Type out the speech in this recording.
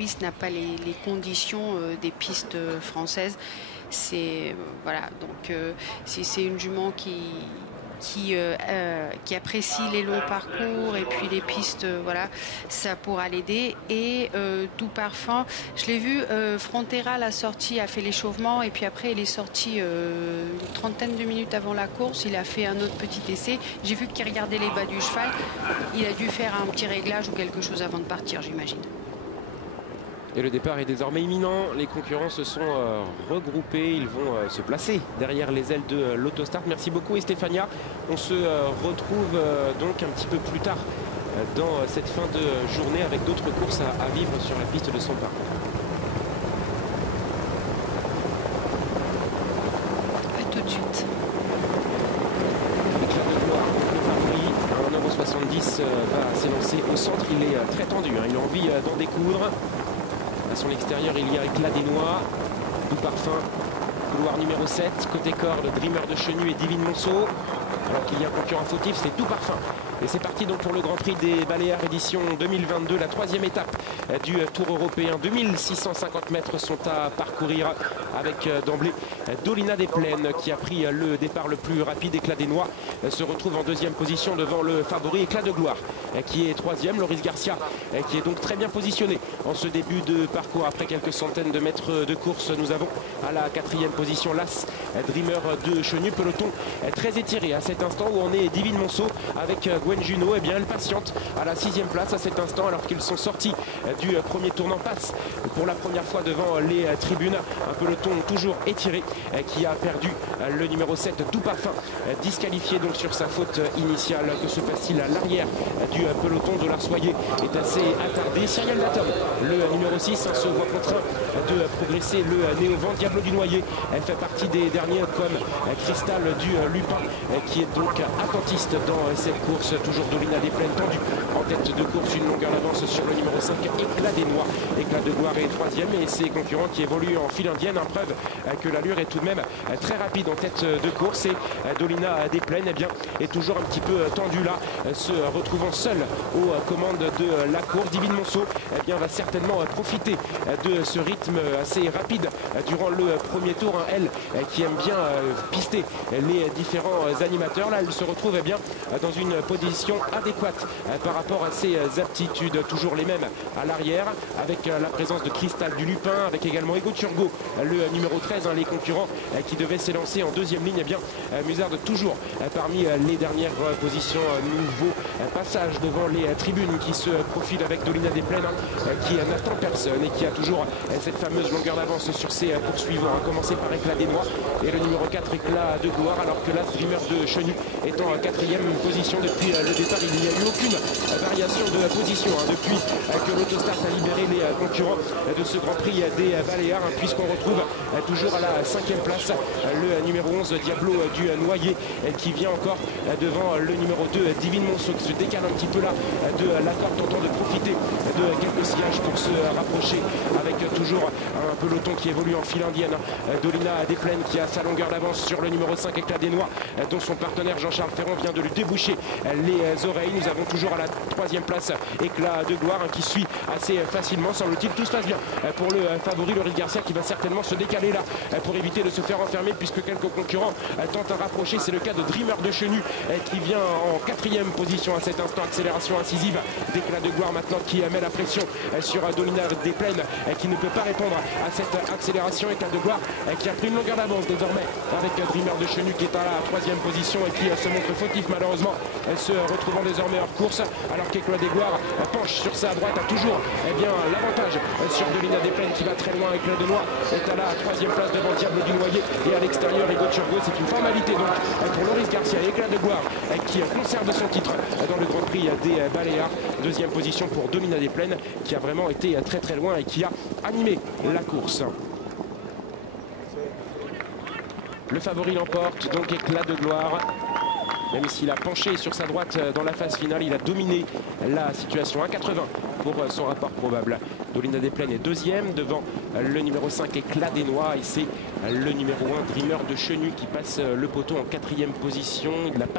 piste n'a pas les conditions des pistes françaises. Voilà, donc si c'est une jument qui apprécie les longs parcours et puis les pistes, voilà, ça pourra l'aider. Et Doux Parfum, je l'ai vu, Frontera, la sortie, a fait l'échauffement et puis après il est sorti une trentaine de minutes avant la course, il a fait un autre petit essai. J'ai vu qu'il regardait les bas du cheval, il a dû faire un petit réglage ou quelque chose avant de partir, j'imagine. Et le départ est désormais imminent. Les concurrents se sont regroupés. Ils vont se placer derrière les ailes de l'Autostart. Merci beaucoup, Stéphania. On se retrouve donc un petit peu plus tard dans cette fin de journée avec d'autres courses à vivre sur la piste de son parc. À tout de suite. Éclat de gloire, le favori à 1,70 € va s'élancer au centre. Il est très tendu, hein. Il a envie d'en découdre. À son extérieur, il y a Éclat des Noix, Doux Parfum, couloir numéro 7, côté corde, Dreamer de Chenu et Divine Monceau. Alors qu'il y a un concurrent fautif, c'est Doux Parfum. Et c'est parti donc pour le Grand Prix des Baléares édition 2022, la troisième étape du Tour européen. 2650 mètres sont à parcourir avec d'emblée Dolina des Plaines qui a pris le départ le plus rapide. Éclat des Noix se retrouve en deuxième position devant le favori Éclat de Gloire qui est troisième. Loris Garcia qui est donc très bien positionné en ce début de parcours. Après quelques centaines de mètres de course, nous avons à la quatrième position l'As Dreamer de Chenu. Peloton très étiré à cet instant où on est Divine Monceau avec Gwen Juno. Eh bien, elle patiente à la sixième place à cet instant alors qu'ils sont sortis du premier tournant. Passe pour la première fois devant les tribunes. Un peloton toujours étiré qui a perdu le numéro 7 Doux Parfum, disqualifié donc sur sa faute initiale. Que se passe-t-il à l'arrière du peloton? Dollar Soyer est assez attardé. Cyril Datom, le numéro 6, se voit contraint de progresser. Le néo-vent Diablo du Noyer, elle fait partie des derniers comme Cristal du Lupin qui est donc attentiste dans cette course. Toujours Dolina des Plaines tendue en tête de course, une longueur d'avance sur le numéro 5 Éclat des Noix. Éclat de Gloire est troisième et ses concurrents qui évoluent en file indienne, en preuve que l'allure est tout de même très rapide en tête de course. Et Dolina des Plaines eh bien, est toujours un petit peu tendue là, se retrouvant seule aux commandes de la course. Divine Monceau eh bien, va certainement profiter de ce rythme assez rapide durant le premier tour. Elle qui aime bien pister les différents animateurs. Là, elle se retrouve eh bien, dans une position adéquate par rapport à ses aptitudes. Toujours les mêmes à l'arrière avec la présence de Cristal du Lupin, avec également Ego Turgot, le numéro 13, les concurrents qui devaient s'élancer en deuxième ligne. Eh bien, Musard toujours parmi les dernières positions. Nouveau passage devant les tribunes qui se profile avec Dolina des Plaines qui n'attend personne et qui a toujours cette fameuse longueur d'avance sur ses poursuivants, à commencer par Éclat des Noix et le numéro 4 Éclat de Gloire, alors que la Dreamer de Chenu est en quatrième position. Depuis le départ, il n'y a eu aucune variation de position depuis que l'Autostart a libéré les concurrents de ce Grand Prix des Baléares, puisqu'on retrouve toujours à la cinquième place le numéro 11 Diablo du Noyer qui vient encore devant le numéro 2 Divine Monceau qui se décale un petit peu là de la corde, tentant de profiter de quelques sillages pour se rapprocher avec toujours un peloton qui évolue en file indienne. Dolina des Plaines qui a sa longueur d'avance sur le numéro 5 Éclat des Noix, dont son partenaire Jean-Charles Ferrand vient de lui déboucher les oreilles. Nous avons toujours à la troisième place Éclat de Gloire qui suit assez facilement, semble-t-il. Tout se passe bien pour le favori Loris Garcia qui va certainement se décaler là pour éviter de se faire enfermer, puisque quelques concurrents tentent à rapprocher. C'est le cas de Dreamer de Chenu qui vient en quatrième position à cet instant. Accélération incisive d'Éclat de Gloire maintenant qui met la pression sur Dolina des Plaines qui ne peut pas répondre à cette accélération. Éclat de Gloire qui a pris une longueur d'avance désormais avec Dreamer de Chenu qui est à la troisième position et qui se montre fautif malheureusement, se retrouvant désormais hors course, alors qu'Éclat des Gloire penche sur sa droite, a toujours eh bien, l'avantage sur Dolina des Plaines qui va très loin. Éclat de Noix est à la troisième place devant Diable du Noyer et à l'extérieur Ego Turgot. C'est une formalité donc pour Loris Garcia et Éclat de Gloire qui conserve son titre dans le Grand Prix des Baléares. Deuxième position pour Dolina des Plaines qui a vraiment été très très loin et qui a animé la course. Le favori l'emporte, donc Éclat de Gloire. Même s'il a penché sur sa droite dans la phase finale, il a dominé la situation. 1,80 pour son rapport probable. Dolina des Plaines est deuxième devant le numéro 5 Éclat des Noix. Et c'est le numéro 1 Dreamer de Chenu qui passe le poteau en quatrième position. Il n'a pas